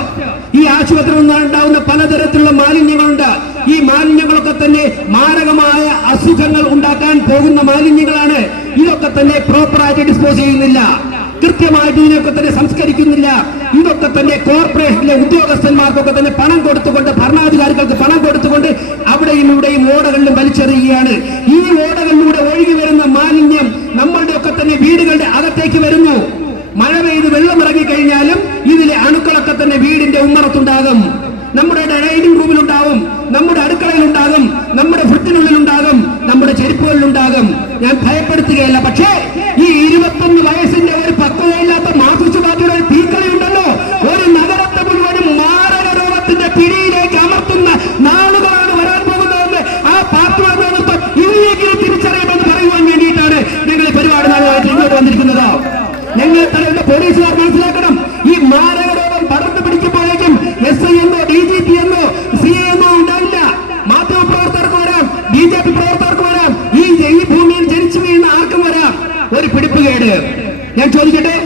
ഈ ആശുപത്രിയിൽ നിന്നുണ്ടാകുന്ന പലതരത്തിലുള്ള മാലിന്യങ്ങളുണ്ട്. ഈ മാലിന്യങ്ങളൊക്കെ തന്നെ മാരകമായ അസുഖങ്ങൾ ഉണ്ടാക്കാൻ പോകുന്ന മാലിന്യങ്ങളാണ്. ഇതൊക്കെ തന്നെ പ്രോപ്പറായിട്ട് ഡിസ്പോസ് ചെയ്യുന്നില്ല, കൃത്യമായിട്ട് ഇതിനൊക്കെ തന്നെ സംസ്കരിക്കുന്നില്ല. ഇതൊക്കെ തന്നെ കോർപ്പറേഷനിലെ ഉദ്യോഗസ്ഥന്മാർക്കൊക്കെ തന്നെ പണം കൊടുത്തുകൊണ്ട്, ഭരണാധികാരികൾക്ക് പണം കൊടുത്തുകൊണ്ട് അവിടെയും ഇവിടെയും ഓടകളിലും വലിച്ചെറിയുകയാണ്. ഈ ഓടകളിലൂടെ ഒഴുകി വരുന്ന മാലിന്യം നമ്മളുടെ ഒക്കെ തന്നെ വീടുകളുടെ അകത്തേക്ക് വരുന്നു. മഴ പെയ്ത് വെള്ളം ഇറങ്ങിക്കഴിഞ്ഞാലും ഇതിലെ അണുക്കളൊക്കെ തന്നെ വീടിന്റെ ഉമ്മറത്തുണ്ടാകും, നമ്മുടെ ഡൈനിങ് റൂമിലുണ്ടാകും, നമ്മുടെ അടുക്കളയിലുണ്ടാകും, നമ്മുടെ ഫ്രിഡ്ജിനുള്ളിലുണ്ടാകും, നമ്മുടെ ചെരുപ്പുകളിലുണ്ടാകും. ഞാൻ ഭയപ്പെടുത്തുകയല്ല, പക്ഷേ ഈ 21 വയസ്സിന്റെ ഒരു പക്വതയില്ലാത്ത മാർക്സിസ്റ്റ് പാർട്ടിയുടെ ഒരു തീക്കളി ഉണ്ടല്ലോ, ഒരു നഗരത്തെ മുഴുവനും മാരക രോഗത്തിന്റെ പിടിയിലേക്ക് അമർത്തുന്ന നാളുകളാണ് വരാൻ പോകുന്നതെന്ന് ആ പാർട്ടിയുടെ നേതൃത്വം ഇനിയെങ്കിലും തിരിച്ചറിയുമെന്ന് പറയുവാൻ വേണ്ടിയിട്ടാണ് ഞങ്ങൾ ഈ പരിപാടി നാളുമായിട്ട് ഇങ്ങോട്ട് വന്നിരിക്കുന്നത്. ഞങ്ങൾ തലയുടെ പോലീസുകാർ മനസ്സിലാക്കണം, ഈ മാരക രോഗം പടർന്നു പിടിക്കുമ്പോഴേക്കും SI എന്നോ DGP എന്നോ CA എന്നോ ഉണ്ടാവില്ല. മാധ്യമപ്രവർത്തകർക്ക് വരാം, BJP പ്രവർത്തകർക്ക് വരാം, ഈ ഭൂമിയിൽ ജനിച്ചു വീഴുന്ന ആർക്കും വരാം ഒരു പിടിപ്പുകേട്. ഞാൻ ചോദിക്കട്ടെ,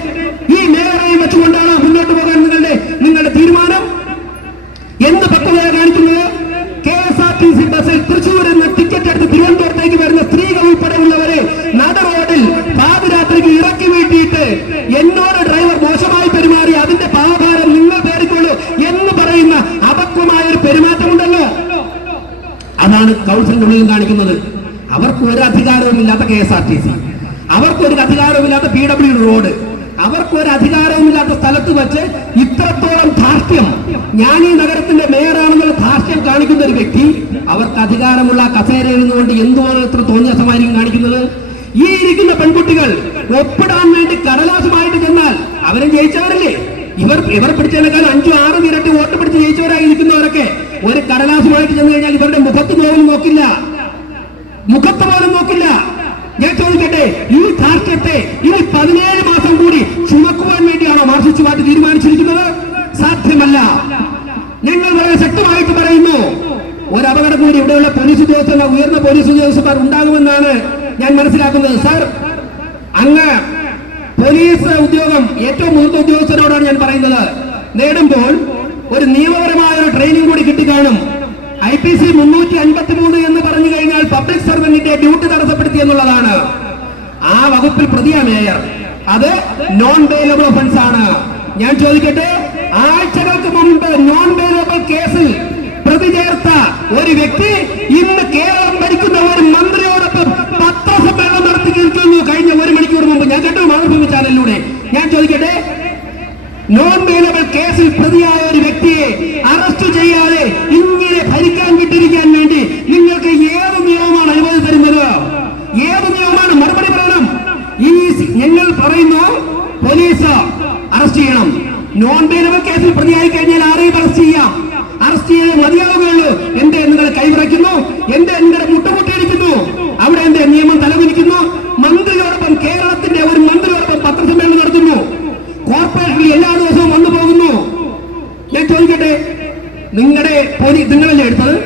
ഈ മേഖലയെ വെച്ചുകൊണ്ടാണ് മുന്നോട്ട് പോകാൻ നിങ്ങളുടെ തീരുമാനം? എന്ത് പക്വതയാണ് കാണിക്കുന്നത്? KSRTC ബസ്സിൽ തൃശ്ശൂരിൽ നിന്ന് ടിക്കറ്റ് എടുത്ത് തിരുവനന്തപുരത്തേക്ക് വരുന്ന സ്ത്രീകൾ ഉൾപ്പെടെയുള്ളവരെ നട റോഡിൽ പാതിരാത്രിക്ക് ഇറക്കി വീട്ടിയിട്ട് എന്നോട് ഡ്രൈവർ മോശമായി പെരുമാറി, അതിന്റെ പാവഭാരം നിങ്ങൾ പേടിക്കൊള്ളൂ എന്ന് പറയുന്ന അപക്വമായ ഒരു പെരുമാറ്റമുണ്ടല്ലോ. അതാണ് കൗൺസിലിനുള്ളിൽ കാണിക്കുന്നത്. അവർക്ക് ഒരു അധികാരവുമില്ലാത്ത KSRTC, അവർക്കൊരു അധികാരവുമില്ലാത്ത PW റോഡ്, അവർക്കൊരു അധികാരവുമില്ലാത്ത സ്ഥലത്ത് വെച്ച് ഇത്രത്തോളം ധാർഷ്ട്യം, ഞാൻ ഈ നഗരത്തിന്റെ മേയറാണെന്നുള്ള ധാർഷ്ട്യം കാണിക്കുന്ന ഒരു വ്യക്തി അവർക്ക് അധികാരമുള്ള കസേരയിൽ നിന്നുകൊണ്ട് എന്തുപോലെ ഇത്ര തോന്നിയാസമായിരിക്കും കാണിക്കുന്നത്? ഈ ഇരിക്കുന്ന പെൺകുട്ടികൾ ഒപ്പിടാൻ വേണ്ടി കടലാസുമായിട്ട് ചെന്നാൽ അവരും ജയിച്ചവരല്ലേ? ഇവർ പിടിച്ചതിനേക്കാൾ 5-6 ഇരട്ടി വോട്ട് പിടിച്ച് ജയിച്ചവരായി ഇരിക്കുന്നവരൊക്കെ ഒരു കടലാസുമായിട്ട് ചെന്ന് കഴിഞ്ഞാൽ ഇവരുടെ മുഖത്ത് പോലും നോക്കില്ല, മുഖത്ത് പോലും നോക്കില്ല. ഞാൻ ചോദിക്കട്ടെ, ഈ ധാർഷ്ട്യത്തെ ഇനി 17 മാസം കൂടി ചുമക്കുവാൻ വേണ്ടിയാണോ മാർക്സിസ്റ്റ് പാർട്ടി തീരുമാനിച്ചിരിക്കുന്നത്? സാധ്യമല്ല. ഞങ്ങൾ വളരെ ശക്തമായിട്ട് പറയുന്നു, ഒരു അപകടം കൂടി ഇവിടെയുള്ള പോലീസ് ഉദ്യോഗസ്ഥർ, ഉയർന്ന പോലീസ് ഉദ്യോഗസ്ഥന്മാർ ഉണ്ടാകുമെന്നാണ് ഞാൻ മനസ്സിലാക്കുന്നത്. സാർ, അങ്ങ് പോലീസ് ഉദ്യോഗം ഏറ്റവും മുതിർന്ന ഉദ്യോഗസ്ഥരോടാണ് ഞാൻ പറയുന്നത്, നേടുമ്പോൾ ഒരു നിയമപരമായ ഒരു ട്രെയിനിങ് കൂടി കിട്ടിക്കാണും. IPC 353 എന്ന് പറഞ്ഞു കഴിഞ്ഞാൽ പബ്ലിക് സർവന്റിന്റെ ഡ്യൂട്ടി തടസ്സപ്പെടുത്തി എന്നുള്ളതാണ്. ആ വകുപ്പിൽ പ്രതിയാ മേയർ. അത് നോൺ ബെയിലബിൾ ഒഫൻസ് ആണ്. ഞാൻ ചോദിക്കട്ടെ, ആഴ്ചകൾക്ക് മുമ്പ് നോൺ ബെയിലബിൾ കേസിൽ പ്രതി ചേർത്ത ഒരു വ്യക്തി ഇന്ന് കേരളം ഭരിക്കുന്ന ഒരു മന്ത്രിയോടൊപ്പം പത്രസമ്മേളനം നടത്തി നിൽക്കുന്നു കഴിഞ്ഞ 1 മണിക്കൂർ മുമ്പ്. ഞാൻ കേട്ടു മാതൃഭൂമി ചാനലിലൂടെ. ഞാൻ ചോദിക്കട്ടെ, നോൺ ബെയിലബിൾ കേസിൽ പ്രതിയായ ഒരു വ്യക്തിയെ അറസ്റ്റ് ചെയ്യാതെ ഇങ്ങനെ ഭരിക്കാൻ വിട്ടിരിക്കാൻ വേണ്ടി നിങ്ങൾക്ക് ഏത് നിയമമാണ് അനുമതി തരുന്നത്? ഏത് നിയമമാണ്? മറുപടി പറയണം. ഈ ഞങ്ങൾ പറയുന്നു, പോലീസ് അറസ്റ്റ് ചെയ്യണം. നോൺ ബെയിലബിൾ കേസിൽ പ്രതിയായി കഴിഞ്ഞാൽ ആരെയും അറസ്റ്റ് ചെയ്യാം. അറസ്റ്റ് ചെയ്ത് മതിയാവുകയുള്ളൂ. എന്റെ നിങ്ങൾ കൈവിറയ്ക്കുന്നു, നിങ്ങളുടെ മുട്ടുമുട്ടിയിരിക്കുന്നു. അവിടെ എന്റെ നിയമം തലകുനിക്കുന്നു. മന്ത്രിയോടൊപ്പം, കേരളത്തിന്റെ ഒരു മന്ത്രിയോടൊപ്പം പത്രസമ്മേളനം നടത്തുന്നു. കോർപ്പറേഷനിൽ എല്ലാ ദിവസവും വന്നു പോകുന്നു. ഞാൻ ചോദിക്കട്ടെ, നിങ്ങളല്ലേ എടുത്തത്?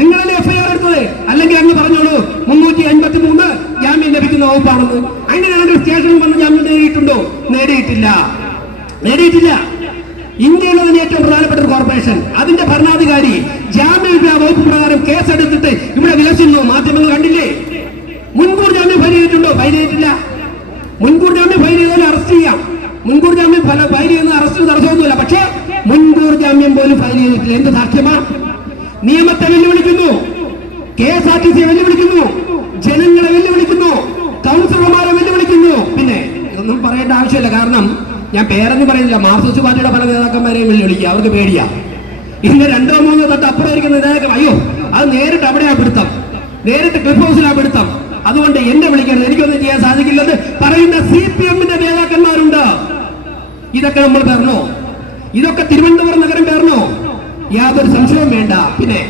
നിങ്ങളല്ലേ FIR എടുത്തത്? അല്ലെങ്കിൽ അങ്ങ് പറഞ്ഞോളൂ 353 ജാമ്യം ലഭിക്കുന്ന വകുപ്പാണെന്ന്. അങ്ങനെയാണെങ്കിൽ സ്റ്റേഷനിൽ വന്ന് ജാമ്യം നേടിയിട്ടുണ്ടോ? നേടിയിട്ടില്ല. ഇന്ത്യയിലെ തന്നെ ഏറ്റവും പ്രധാനപ്പെട്ട ഒരു കോർപ്പറേഷൻ, അതിന്റെ ഭരണാധികാരി ജാമ്യ വകുപ്പ് പ്രകാരം കേസെടുത്തിട്ട് ഇവിടെ വിലസിന്നു. മാധ്യമങ്ങൾ കണ്ടില്ലേ? മുൻകൂർ ജാമ്യം ഫയൽ ചെയ്തിട്ടുണ്ടോ? ഫയൽ ചെയ്തിട്ടില്ല. മുൻകൂർ ജാമ്യം ഫയൽ ചെയ്താൽ അറസ്റ്റ് ചെയ്യാം. മുൻകൂർ ജാമ്യം ഫയൽ ചെയ്യുന്ന അറസ്റ്റിന് തടസ്സമൊന്നുമില്ല. പക്ഷേ മുൻകൂർ ജാമ്യം പോലും ഫയൽ ചെയ്തിട്ടില്ല. എന്ത് സാക്ഷ്യമാ? നിയമത്തെ വെല്ലുവിളിക്കുന്നു, KSRTC വെല്ലുവിളിക്കുന്നു, ജനങ്ങളെ വെല്ലുവിളിക്കുന്നു, കൗൺസിലർമാരെ വെല്ലുവിളിക്കുന്നു. പിന്നെ ഇതൊന്നും പറയേണ്ട ആവശ്യമില്ല. കാരണം ഞാൻ പേരൊന്നും പറയുന്നില്ല. മാർക്സിസ്റ്റ് പാർട്ടിയുടെ പല നേതാക്കന്മാരെയും വെല്ലുവിളിക്കുക. അവർക്ക് പേടിയാ. ഇന്ന് 2 or 3 തൊട്ട് അപ്പുറം ഇരിക്കുന്ന നേതാക്കൾ, അയ്യോ അത് നേരിട്ട് അവിടെയാ പിടുത്തം, നേരിട്ട് ക്ലിഫ് ഹൗസിലാ പിടുത്തം, അതുകൊണ്ട് എന്നെ വിളിക്കരുത്, എനിക്കൊന്നും ചെയ്യാൻ സാധിക്കില്ലെന്ന് പറയുന്ന CPM-ന്റെ നേതാക്കന്മാരുണ്ട്. ഇതൊക്കെ നമ്മൾ പേർന്നോ? ഇതൊക്കെ തിരുവനന്തപുരം നഗരം പേർന്നോ? യാതൊരു സംശയവും വേണ്ട. പിന്നെ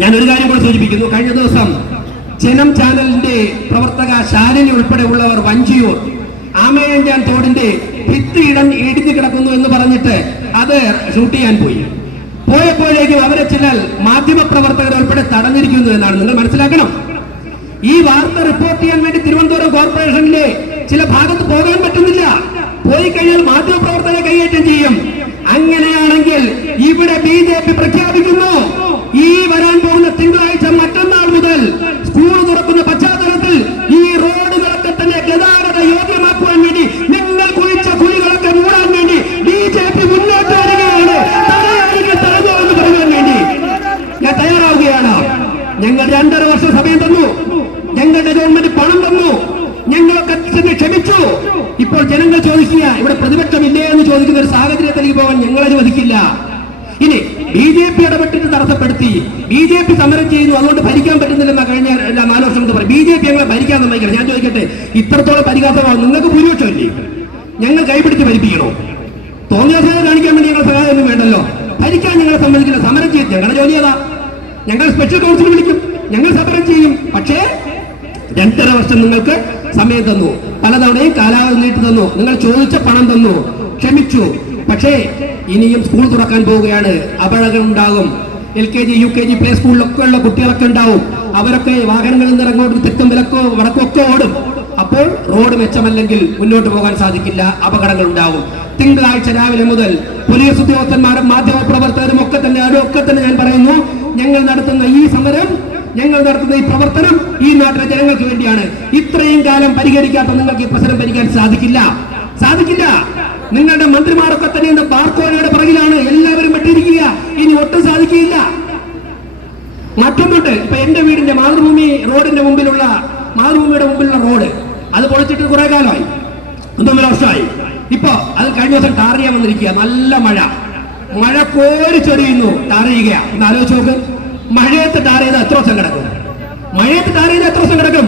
ഞാൻ ഒരു കാര്യം കൂടെ സൂചിപ്പിക്കുന്നു. കഴിഞ്ഞ ദിവസം ജനം ചാനലിന്റെ പ്രവർത്തക ശാലിനി ഉൾപ്പെടെ ഉള്ളവർ വഞ്ചിയൂർ ആമയഞ്ചാൻ തോടിന്റെ ഭിത്തി ഇടിഞ്ഞു കിടക്കുന്നു എന്ന് പറഞ്ഞിട്ട് അത് ഷൂട്ട് ചെയ്യാൻ പോയപ്പോഴേക്കും അവരെ ചില മാധ്യമപ്രവർത്തകർ ഉൾപ്പെടെ തടഞ്ഞിരിക്കുന്നു എന്നാണ്. നിങ്ങൾ മനസ്സിലാക്കണം. ഈ വാർത്ത റിപ്പോർട്ട് ചെയ്യാൻ വേണ്ടി തിരുവനന്തപുരം കോർപ്പറേഷനിലെ ചില ഭാഗത്ത് പോകാൻ പറ്റുന്നില്ല. പോയി കഴിഞ്ഞാൽ മാധ്യമപ്രവർത്തകരെ കൈയേറ്റം ചെയ്യും. അങ്ങനെയാണെങ്കിൽ ഇവിടെ BJP പ്രഖ്യാപിക്കുന്നു, ഈ വരാൻ പോകുന്ന തിങ്കളാഴ്ച മറ്റന്നാൾ മുതൽ സ്കൂൾ തുറക്കുന്ന പശ്ചാത്തലത്തിൽ ഈ റോഡുകളൊക്കെ തന്നെ ഗതാഗത യോഗ്യമാക്കുവാൻ വേണ്ടി, നിങ്ങൾ കുഴിച്ച കുഴികളൊക്കെ മൂടാൻ വേണ്ടി BJP മുന്നോട്ട് വരികയാണ്. തടഞ്ഞോ എന്ന് പറയാൻ വേണ്ടി ഞാൻ തയ്യാറാവുകയാണ്. ഞങ്ങൾ 2.5 വർഷം സമയം തന്നു. ഞങ്ങളുടെ ഗവൺമെന്റ് പണം തന്നു. ഞങ്ങളൊക്കെ ക്ഷമിച്ചു. ഇപ്പോൾ ജനങ്ങൾ ചോദിക്കുക, ഇവിടെ പ്രതിപക്ഷമില്ലേ എന്ന് ചോദിക്കുന്ന ഒരു സാഹചര്യത്തിലേക്ക് പോകാൻ ഞങ്ങൾ അനുവദിക്കില്ല. ഇനി BJP ഇടപെട്ടിട്ട് തടസ്സപ്പെടുത്തി, BJP സമരം ചെയ്യുന്നു, അതുകൊണ്ട് ഭരിക്കാൻ പറ്റുന്നില്ലെന്ന കഴിഞ്ഞ 4 വർഷം കൊണ്ട് പറയും. BJP ഞങ്ങളെ ഭരിക്കാൻ സമ്മതിക്കണം. ഞാൻ ചോദിക്കട്ടെ, ഇത്രത്തോളം പരിഹാസമാണ് നിങ്ങൾക്ക്? ഭൂരിപക്ഷമില്ലേ? ഞങ്ങൾ കൈപിടിച്ച് ഭരിപ്പിക്കണോ? തോന്നിയ കാണിക്കാൻ വേണ്ടി ഞങ്ങൾ സഹായമൊന്നും വേണ്ടല്ലോ. ഭരിക്കാൻ ഞങ്ങളെ സമ്മതിക്കില്ല. സമരം ചെയ്യും. ഞങ്ങളുടെ ജോലി ഏതാ? ഞങ്ങൾ സ്പെഷ്യൽ കൗൺസിൽ വിളിക്കും, ഞങ്ങൾ സമരം ചെയ്യും. പക്ഷേ 2.5 വർഷം നിങ്ങൾക്ക് സമയം തന്നു, പലതവണയും കാലാവധി നീട്ടി തന്നു, നിങ്ങൾ ചോദിച്ച പണം തന്നു, ക്ഷമിച്ചു. പക്ഷേ ഇനിയും സ്കൂൾ തുറക്കാൻ പോവുകയാണ്. അപകടങ്ങൾ ഉണ്ടാകും. LKG UKG പ്ലേ സ്കൂളിലൊക്കെ ഉള്ള കുട്ടികളൊക്കെ ഉണ്ടാവും. അവരൊക്കെ വാഹനങ്ങളിൽ നിന്ന് ഇറങ്ങോട്ട് തെക്കും വിലക്കോ വടക്കോ ഒക്കെ ഓടും. അപ്പോൾ റോഡ് മെച്ചമല്ലെങ്കിൽ മുന്നോട്ട് പോകാൻ സാധിക്കില്ല. അപകടങ്ങൾ ഉണ്ടാവും. തിങ്കളാഴ്ച രാവിലെ മുതൽ പോലീസ് ഉദ്യോഗസ്ഥന്മാരും മാധ്യമപ്രവർത്തകരും ഒക്കെ തന്നെ ഞാൻ പറയുന്നു, ഞങ്ങൾ നടത്തുന്ന ഈ സമരം, ഞങ്ങൾ നടത്തുന്ന ഈ പ്രവർത്തനം ഈ നാട്ടിലെ ജനങ്ങൾക്ക് വേണ്ടിയാണ്. ഇത്രയും കാലം പരിഹരിക്കാത്ത നിങ്ങൾക്ക് ഈ പ്രശ്നം പരിഹരിക്കാൻ സാധിക്കില്ല. നിങ്ങളുടെ മന്ത്രിമാരൊക്കെ തന്നെ ബാർക്കോഴയുടെ പുറകിലാണ്. എല്ലാവരും വെട്ടിയിരിക്കുക. ഇനി ഒട്ടും സാധിക്കില്ല. മറ്റൊന്നുണ്ട്. ഇപ്പൊ എന്റെ വീടിന്റെ മാതൃഭൂമിയുടെ മുമ്പിലുള്ള റോഡ് അത് പൊളിച്ചിട്ട് കുറെ കാലമായി, 1.5 വർഷമായി. ഇപ്പൊ അത് കഴിഞ്ഞ ദിവസം ടാർ ചെയ്യാൻ വന്നിരിക്കുക. നല്ല മഴ കോരിച്ചൊരിയുന്നു. ടാർ ചെയ്യുക. ഒന്ന് ആലോചിച്ച് നോക്ക്. മഴയത്ത് ടാർ ചെയ്ത് എത്ര ദിവസം കിടക്കും?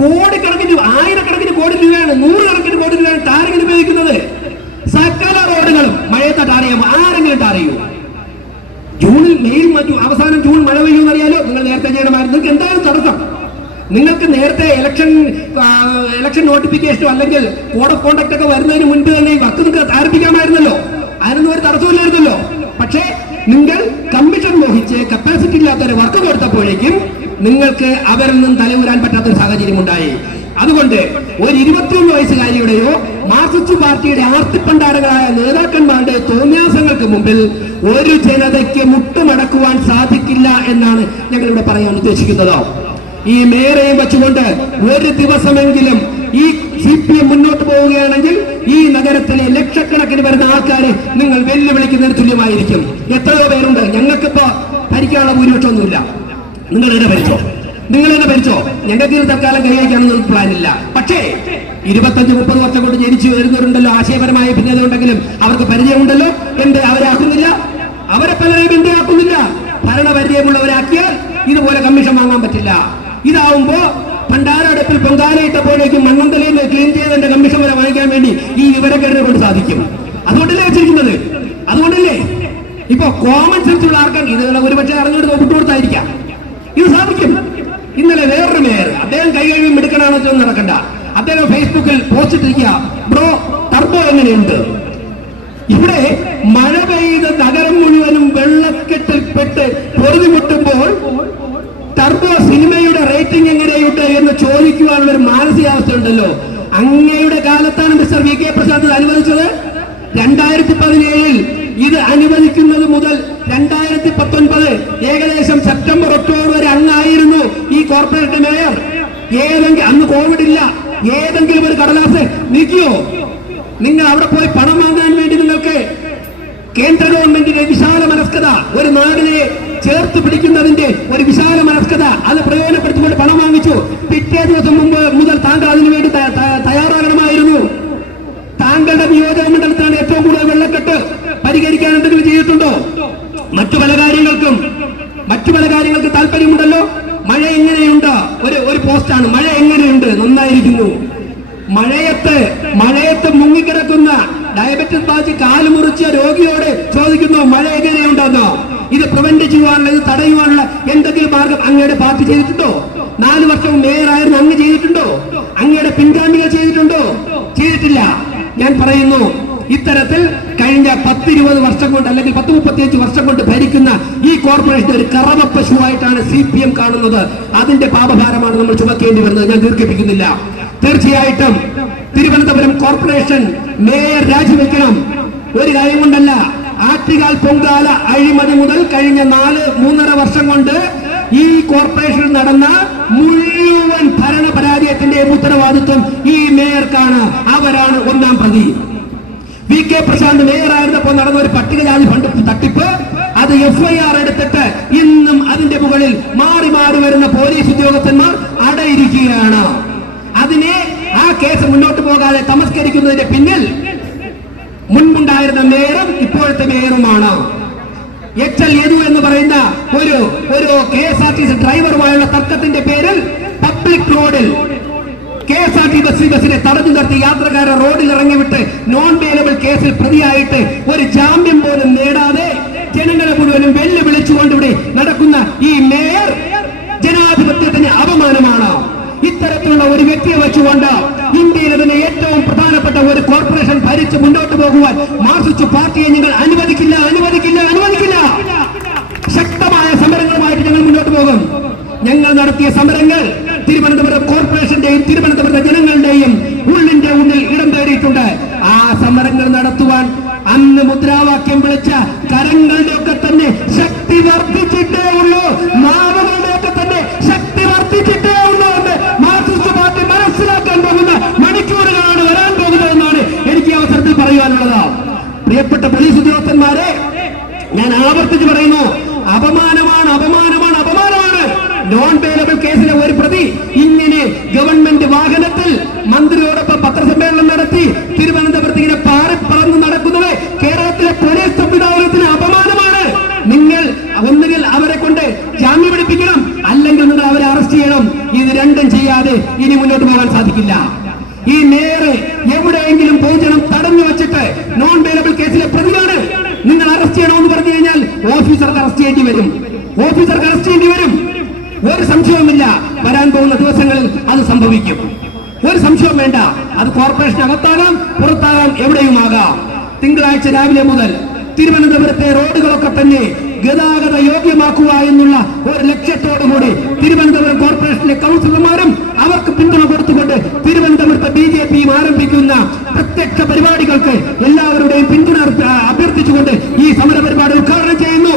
കോടിക്കണക്കിന്, ആയിരക്കണക്കിന് കോടി രൂപയാണ്, 100 കണക്കിന് കോടി രൂപയാണ് ടാറിങ്ങിന് ഉപയോഗിക്കുന്നത്. സകല റോഡുകളും മഴയത്ത് ടാർ ചെയ്യുമ്പോൾ ആരെങ്കിലും ടാർ ചെയ്യൂ? മെയ് അവസാനം ജൂൺ മഴ പെയ്യുമെന്ന് അറിയാലോ. നിങ്ങൾ നേരത്തെ ചെയ്യണമായിരുന്നു. നിങ്ങൾക്ക് എന്തായാലും തടസ്സം. നിങ്ങൾക്ക് നേരത്തെ ഇലക്ഷൻ നോട്ടിഫിക്കേഷനോ അല്ലെങ്കിൽ കോഡ് ഓഫ് കോണ്ടക്ട് ഒക്കെ വരുന്നതിന് മുൻപ് തന്നെ ഈ വർക്ക് നിങ്ങൾക്ക് ആരംഭിക്കാമായിരുന്നല്ലോ. അതിനൊന്നും ഒരു തടസ്സമില്ലായിരുന്നല്ലോ. പക്ഷേ നിങ്ങൾ കമ്മീഷൻ മോഹിച്ച് കപ്പാസിറ്റി ഇല്ലാത്തൊരു വർക്ക് കൊടുത്തപ്പോഴേക്കും നിങ്ങൾക്ക് അവരിൽ നിന്നും തലയൂരാൻ പറ്റാത്തൊരു സാഹചര്യം ഉണ്ടായി. അതുകൊണ്ട് ഒരു 21 വയസ്സുകാരിയുടെയോ മാർക്സിസ്റ്റ് പാർട്ടിയുടെ ആർത്തിപ്പണ്ടാരങ്ങളായ നേതാക്കന്മാരുടെ തോന്നിയാസങ്ങൾക്ക് മുമ്പിൽ ഒരു ജനതയ്ക്ക് മുട്ടുമടക്കുവാൻ സാധിക്കില്ല എന്നാണ് ഞങ്ങളിവിടെ പറയാൻ ഉദ്ദേശിക്കുന്നത്. ഈ മേയറെയും വെച്ചുകൊണ്ട് ഒരു ദിവസമെങ്കിലും ഈ CPM മുന്നോട്ട് പോവുകയാണെങ്കിൽ ഈ നഗരത്തിലെ ലക്ഷക്കണക്കിന് വരുന്ന ആൾക്കാരെ നിങ്ങൾ വെല്ലുവിളിക്കുന്നതിന് തുല്യമായിരിക്കും. എത്രയോ പേരുണ്ട്. ഞങ്ങൾക്കിപ്പോ ഭരിക്കാനുള്ള ഭൂരിപക്ഷമൊന്നുമില്ല. നിങ്ങൾ തന്നെ ഭരിച്ചോ. ഞങ്ങൾക്ക് ഇത് തൽക്കാലം കൈവയ്ക്കാനൊന്നും പ്ലാനില്ല. പക്ഷേ 25-30 വർഷം കൊണ്ട് ജനിച്ചു വരുന്നവരുണ്ടല്ലോ, ആശയപരമായ ഭിന്നത ഉണ്ടെങ്കിലും അവർക്ക് പരിചയമുണ്ടല്ലോ. അവരെ ആക്കുന്നില്ല, അവരെ പലരെയും ആക്കുന്നില്ല. ഭരണപരിചയമുള്ളവരാക്കിയാൽ ഇതുപോലെ കമ്മീഷൻ വാങ്ങാൻ പറ്റില്ല. ഇതാവുമ്പോ ഭണ്ഡാരടുപ്പിൽ പൊങ്കാലയിട്ടപ്പോഴേക്കും മണ്ണന്തലയിൽ ക്ലീൻ ചെയ്തതിന്റെ കമ്മീഷൻ വരെ വാങ്ങിക്കാൻ വേണ്ടി ഈ വിവരക്കേടിനെ കൊണ്ട് സാധിക്കും. അതുകൊണ്ടല്ലേ വെച്ചിരിക്കുന്നത്. അതുകൊണ്ടല്ലേ ഇപ്പൊ കോമൺ സെൻസ് ഉള്ള ആർക്കും ഇത് ഒരുപക്ഷെ അറിഞ്ഞുകൊണ്ട് വിട്ടുകൊടുത്തായിരിക്കാം. ഇത് സാധിക്കും. ഇന്നലെ വേറൊരു മേയർ, അദ്ദേഹം കൈകഴിയും എടുക്കണമെന്ന് നടക്കണ്ട, അദ്ദേഹം ഫേസ്ബുക്കിൽ പോസ്റ്റ് ഇട്ടിരിക്കുക, ബ്രോ ടർബോ എങ്ങനെയുണ്ട്? ഇവിടെ മഴ പെയ്ത നഗരം മുഴുവനും വെള്ളക്കെട്ടിൽപ്പെട്ട് പൊറുതിമുട്ടുമ്പോൾ ടർബോ സിനിമയുടെ റേറ്റിംഗ് എങ്ങനെയുണ്ട് എന്ന് ചോദിക്കുവാനുള്ള ഒരു മാനസികാവസ്ഥ ഉണ്ടല്ലോ. അങ്ങയുടെ കാലത്താണ് മിസ്റ്റർ VK പ്രസാദ് അനുവദിച്ചത്. 2017 ഇത് അനുവദിക്കുന്നത് മുതൽ 2019 ഏകദേശം സെപ്റ്റംബർ ഒക്ടോബർ വരെ അങ്ങായിരുന്നു ഈ കോർപ്പറേറ്റ് മേയർ. അന്ന് കോവിഡ് ഇല്ല. ഏതെങ്കിലും ഒരു കടലാസ് നീക്കിയോ? നിങ്ങൾ അവിടെ പോയി പണം വാങ്ങാൻ വേണ്ടി നിങ്ങൾക്ക് കേന്ദ്ര ഗവൺമെന്റിന്റെ വിശാല മനസ്കത, ഒരു നാടിനെ ചേർത്ത് പിടിക്കുന്നതിന്റെ ഒരു വിശാല മനസ്കത, അത് പ്രയോജനപ്പെടുത്തിക്കൊണ്ട് പണം വാങ്ങിച്ചു. പിറ്റേ ദിവസം മുതൽ താങ്കൾ അതിനുവേണ്ടി തയ്യാറാകണമായിരുന്നു. താങ്കളുടെ നിയോജക മണ്ഡലത്തിലാണ് ഏറ്റവും കൂടുതൽ വെള്ളക്കെട്ട്. പരിഹരിക്കാൻ എന്തെങ്കിലും ചെയ്തിട്ടുണ്ടോ? മറ്റു പല കാര്യങ്ങൾക്ക് താല്പര്യമുണ്ടല്ലോ. മഴ എങ്ങനെയുണ്ട്? ഒരു പോസ്റ്റാണ്, മഴ എങ്ങനെയുണ്ട്? നന്നായിരിക്കുന്നു. മഴയത്ത് മുങ്ങിക്കിടക്കുന്ന ഡയബറ്റിസ് ബാധിച്ച് കാല് മുറിച്ച രോഗിയോട് ചോദിക്കുന്നു മഴ എങ്ങനെയുണ്ടെന്നോ? ഇത് പ്രിവെന്റ് ചെയ്യുവാനുള്ള, ഇത് തടയുവാനുള്ള എന്തെങ്കിലും മാർഗം അങ്ങയുടെ പാർട്ടി ചെയ്തിട്ടുണ്ടോ? 4 വർഷം മേയറായിരുന്നു അങ്ങ് ചെയ്തിട്ടുണ്ടോ? അങ്ങയുടെ പിൻഗാമികൾ ചെയ്തിട്ടുണ്ടോ? ചെയ്തിട്ടില്ല. ഞാൻ പറയുന്നു, ഇത്തരത്തിൽ കഴിഞ്ഞ 10-20 വർഷം കൊണ്ട് അല്ലെങ്കിൽ 10-35 വർഷം കൊണ്ട് ഭരിക്കുന്ന ഈ കോർപ്പറേഷൻ ഒരു കറവ പശുവായിട്ടാണ് CPM കാണുന്നത്. അതിന്റെ പാപഭാരമാണ് നമ്മൾ ചുമക്കേണ്ടി വരുന്നത്. ഞാൻ ദീർഘിപ്പിക്കുന്നില്ല. തീർച്ചയായിട്ടും തിരുവനന്തപുരം കോർപ്പറേഷൻ മേയർ രാജിവെക്കണം. ഒരു കാര്യം കൊണ്ടല്ല, ആറ്റുകാൽ പൊങ്കാല അഴിമതി മുതൽ കഴിഞ്ഞ 3.5 വർഷം കൊണ്ട് ഈ കോർപ്പറേഷനിൽ നടന്ന മുഴുവൻ ഭരണ പരാജയത്തിന്റെ ഉത്തരവാദിത്വം ഈ മേയർക്കാണ്. അവരാണ് ഒന്നാം പ്രതി. VK പ്രശാന്ത് മേയറായിരുന്നപ്പോൾ നടന്ന ഒരു പട്ടികജാതി ഫണ്ട് തട്ടിപ്പ്, അത് FIR എടുത്തിട്ട് ഇന്നും അതിന്റെ മുകളിൽ മാറി വരുന്ന പോലീസ് ഉദ്യോഗസ്ഥന്മാർ അടയിരിക്കുകയാണ്. അതിനെ ആ കേസ് മുന്നോട്ട് പോകാതെ തമസ്കരിക്കുന്നതിന്റെ പിന്നിൽ മുൻപുണ്ടായിരുന്ന മേയറും ഇപ്പോഴത്തെ മേയറുമാണ്. HL യദു എന്ന് പറയുന്ന ഒരു KSRTC ഡ്രൈവറുമായുള്ള തർക്കത്തിന്റെ പേരിൽ പബ്ലിക് റോഡിൽ KSRTC ബസ്സിനെ തടഞ്ഞു നിർത്തി യാത്രക്കാരെ റോഡിൽ ഇറങ്ങിവിട്ട് നോൺ ബെയിലബിൾ കേസിൽ പ്രതിയായിട്ട് ഒരു ജാമ്യം പോലും നേടാതെ ജനങ്ങളെ മുഴുവനും വെല്ലുവിളിച്ചുകൊണ്ട് ഇവിടെ നടക്കുന്ന ഈ മേയർ ജനാധിപത്യത്തിന് അപമാനമാണ്. ഇത്തരത്തിലുള്ള ഒരു വ്യക്തിയെ വെച്ചുകൊണ്ട് ഇന്ത്യയിലെ തന്നെ ഏറ്റവും പ്രധാനപ്പെട്ട ഒരു കോർപ്പറേഷൻ ഭരിച്ച് മുന്നോട്ട് പോകുവാൻ മാർക്സിസ്റ്റ് പാർട്ടിയെ ഞങ്ങൾ അനുവദിക്കില്ല. ശക്തമായ സമരങ്ങളുമായിട്ട് ഞങ്ങൾ മുന്നോട്ട് പോകും. ഞങ്ങൾ നടത്തിയ സമരങ്ങൾ തിരുവനന്തപുരം കോർപ്പറേഷന്റെയും തിരുവനന്തപുരത്തെ ജനങ്ങളുടെയും ഉള്ളിൽ ഇടം തേടിയിട്ടുണ്ട്. ആ സമരങ്ങൾ നടത്തുവാൻ അന്ന് മുദ്രാവാക്യം വിളിച്ച കരങ്ങളുടെ ഒക്കെ തന്നെ ശക്തി വർദ്ധിച്ചിട്ടേ ഉള്ളൂ, നാവുകളുടെയൊക്കെ തന്നെ ശക്തി വർദ്ധിച്ചിട്ടേ ഉള്ളൂ എന്ന് മാർക്സിസ്റ്റ് പാർട്ടി മനസ്സിലാക്കാൻ പോകുന്ന മണിക്കൂറുകളാണ് വരാൻ പോകുന്നതെന്നാണ് എനിക്ക് അവസരത്തിൽ പറയുവാനുള്ളത്. പ്രിയപ്പെട്ട പോലീസ് ഉദ്യോഗസ്ഥന്മാരെ, ഞാൻ ആവർത്തിച്ച് പറയുന്നു, അപമാനമാണ്. നോൺ ബെയിലബിൾ കേസിലെ ഒരു പ്രതി ഇങ്ങനെ ഗവൺമെന്റ് വാഹനത്തിൽ മന്ത്രിയോടൊപ്പം പത്രസമ്മേളനം നടത്തി തിരുവനന്തപുരത്ത് ഇങ്ങനെ പറന്ന് നടക്കുന്നത് കേരളത്തിലെ പോലീസ് സംവിധാനത്തിന് അപമാനമാണ്. നിങ്ങൾ ഒന്നുകിൽ അവരെ കൊണ്ട് ജാമ്യം പിടിപ്പിക്കണം, അല്ലെങ്കിൽ നിങ്ങൾ അവരെ അറസ്റ്റ് ചെയ്യണം. ഇത് രണ്ടും ചെയ്യാതെ ഇനി മുന്നോട്ട് പോകാൻ സാധിക്കില്ല. ഈ മേയർ എവിടെയെങ്കിലും പൊതുജനം തടഞ്ഞു വെച്ചിട്ട് നോൺ ബെയിലബിൾ കേസിലെ പ്രതിയാണ്, നിങ്ങൾ അറസ്റ്റ് ചെയ്യണമെന്ന് പറഞ്ഞു കഴിഞ്ഞാൽ ഓഫീസർക്ക് അറസ്റ്റ് ചെയ്യേണ്ടി വരും. ഒരു സംശയവുമില്ല, വരാൻ പോകുന്ന ദിവസങ്ങളിൽ അത് സംഭവിക്കും. ഒരു സംശയവും വേണ്ട. അത് കോർപ്പറേഷൻ അകത്താകാം, പുറത്താകാം, എവിടെയുമാകാം. തിങ്കളാഴ്ച രാവിലെ മുതൽ തിരുവനന്തപുരത്തെ റോഡുകളൊക്കെ തന്നെ ഗതാഗത യോഗ്യമാക്കുക എന്നുള്ള ഒരു ലക്ഷ്യത്തോടുകൂടി തിരുവനന്തപുരം കോർപ്പറേഷനിലെ കൗൺസിലർമാരും അവർക്ക് പിന്തുണ കൊടുത്തുകൊണ്ട് തിരുവനന്തപുരത്തെ BJPയും ആരംഭിക്കുന്ന പ്രത്യക്ഷ പരിപാടികൾക്ക് എല്ലാവരുടെയും പിന്തുണ അഭ്യർത്ഥിച്ചുകൊണ്ട് ഈ സമര പരിപാടി ഉദ്ഘാടനം ചെയ്യുന്നു.